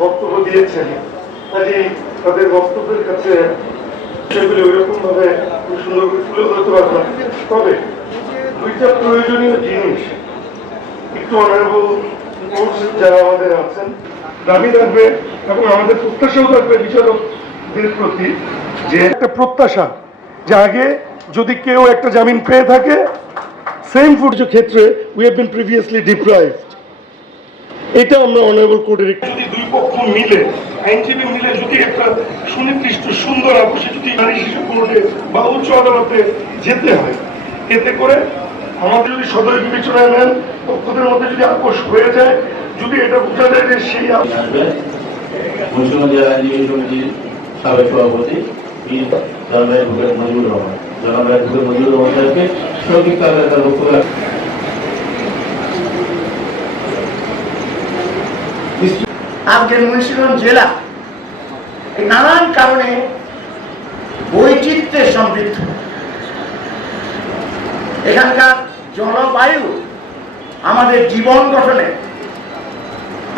বক্তব্য দিয়েছেন, কাজে তাদের বক্তব্যের কাছে সেগুলি ওইরকম ভাবে খুব সুন্দর করে তুলে ধরতে পারবো না। তবে দুইটা প্রয়োজনীয় জিনিস একটু অনারেবল যারা আমাদের আছেন দাবি থাকবে এবং আমাদের প্রত্যাশাও থাকবে বিচারকদের প্রতি, যে একটা প্রত্যাশা যে আগে যদি কেউ একটা জামিন পেয়ে থাকে, সেম ফুডজ ক্ষেত্রে we have been previously deprived, এটা আমরা অনারেবল কোর্টের যদি দুই পক্ষ মিলে আইনজীবী মিলে যদি একটা সুনির্দিষ্ট সুন্দর আপোষে যদি নারী শিশু কোর্টে বা উচ্চ আদালতে যেতে হয়, এতে করে আমাদের যদি সদয় বিবেচনায় নেন পক্ষদের মধ্যে যদি আপোষ হয়ে যায়, যদি এটা বোঝা যায় যে সেই মুন্সিগঞ্জ জেলা আইনজীবী সমিতির সাবেক সভাপতি জনাব অ্যাডভোকেট মজিবুর রহমান, জনাব অ্যাডভোকেট মজিবুর রহমান সাহেবকে সংক্ষিপ্ত আকারে তার বক্তব্য আজকের মুন্সিগঞ্জ জেলা নানান কারণে বৈচিত্র্যে সমৃদ্ধ। এখানকার জলবায়ু আমাদের জীবন গঠনে,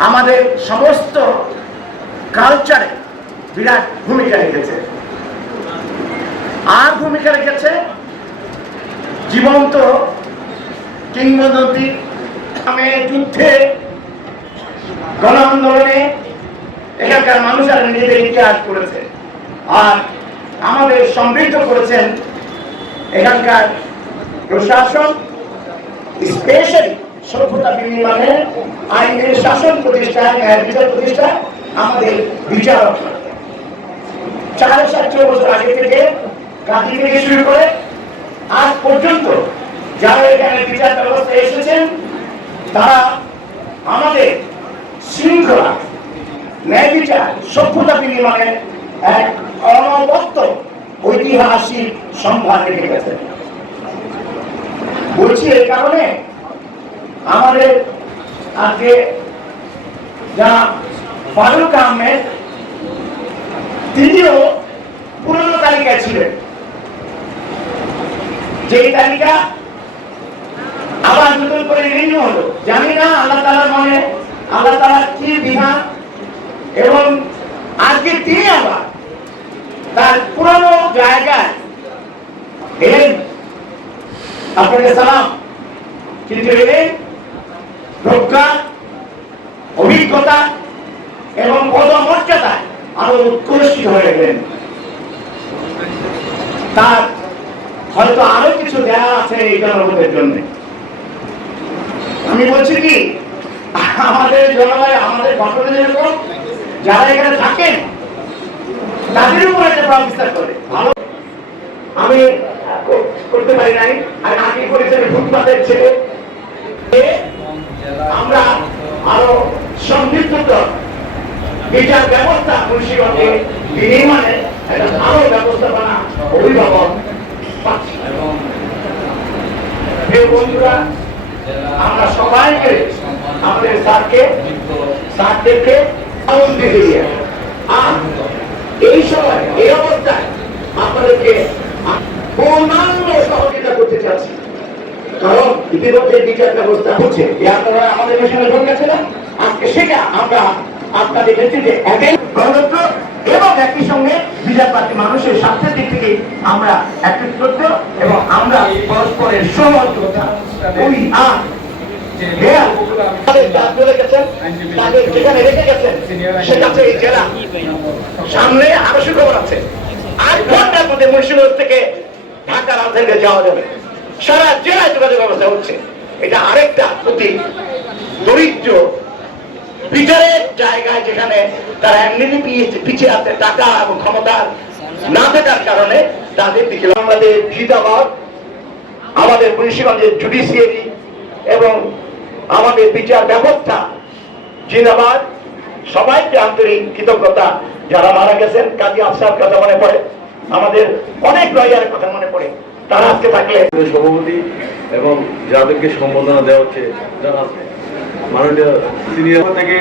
আমাদের সমস্ত কালচারে বিরাট ভূমিকা রেখেছে। আর ভূমিকা রেখেছে জীবন্ত কিংবদন্তি যুদ্ধে, গণ আন্দোলনে এখানকার মানুষেরা নিজেদের ইতিহাস করেছে। আর আমাদের সমৃদ্ধ করেছেন এখানকার প্রশাসন, স্পেশালি সভ্যতা বিনির্মাণে আইনের শাসন প্রতিষ্ঠায়, ন্যায় বিচার প্রতিষ্ঠায় আমাদের বিচারক 460 বছর আগে থেকে গান্ধী থেকে শুরু করে আজ পর্যন্ত যারা এখানে বিচার ব্যবস্থা এসেছেন, তারা আমাদের শৃঙ্খলা, ন্যায় বিচার, সভ্যতা বিনির্মাণের এক অনবদ্য ঐতিহাসিক সম্ভার রেখে গেছে। বলছি এই কারণে আমাদের আজকে যা ফারুক আহমেদ, তিনিও পুরনো তালিকায় ছিলেন, যেই তালিকা আবার নতুন করে রিনিউ হলো। জানি না আল্লাহ তাআলার মনে আল্লাহ তাআলার কি বিধান, এবং আজকে তিনি আবার তার পুরনো জায়গায় এলেন। আপনাকে সালাম, কিন্তু এলেন প্রজ্ঞা, অভিজ্ঞতা এবং পদমর্যাদায় আরো উৎকর্ষিত হয়ে গেলেন। তার হয়তো আরো কিছু দেওয়া আছে এই জনগণের জন্য। আমি বলছি কি, আমাদের জলবায়ু, আমাদের গঠনে যেরকম যারা এখানে থাকেন তাদের উপর একটা প্রভাব বিস্তার করে। ভালো আমি করতে পারি নাই, আর আগে করেছেন ফুটপাতের ছেলে। আমরা আরো সমৃদ্ধ বিচার ব্যবস্থা মুন্সিগঞ্জে বিনির্মাণে একটা ভালো ব্যবস্থাপনা অভিভাবক পাচ্ছি। এই বন্ধুরা, আমরা সবাই মিলে আমাদের স্যারদেরকে দিয়ে এই সময় এই অবস্থায় আপনাদেরকে পূর্ণাঙ্গ সহযোগিতা করতে চাচ্ছি। কারণ ইতিমধ্যে বিচার ব্যবস্থা হচ্ছে, আপনারা আমাদের মিশনে যোগ গেছিলেন, আজকে সেটা আমরা আপনাদের নেতৃত্বে গণতন্ত্র এবং একই সঙ্গে বিচারপ্রার্থী মানুষের স্বার্থের দিক থেকে আমরা একত্রিত এবং আমরা পরস্পরের সহযোগিতা করি। আর যেখানে রেখে গেছেন সেটা হচ্ছে এই জেলা, সামনে আরো সুখবর আছে। 8 ঘন্টার মধ্যে মুন্সিগঞ্জ থেকে ঢাকা রাজধানীতে যাওয়া যাবে, সারা জেলায় যোগাযোগ ব্যবস্থা হচ্ছে। এটা আরেকটা প্রতি দরিদ্র বিচারের জায়গায়, যেখানে তারা এমনি পিছিয়ে আছে টাকা এবং ক্ষমতার না থাকার কারণে, তাদের দিকে আমাদের জিন্দাবাদ। আমাদের মুন্সিগঞ্জের জুডিশিয়ারি এবং আমাদের বিচার ব্যবস্থা জিন্দাবাদ। সবাইকে আন্তরিক কৃতজ্ঞতা। যারা মারা গেছেন, কাজী আফসার কথা মনে পড়ে, আমাদের অনেক লয়ারের কথা মনে পড়ে, তারা আজকে থাকলে সভাপতি এবং যাদেরকে সম্বোধনা দেওয়া হচ্ছে, যারা মাননীয় সিনিয়র থেকে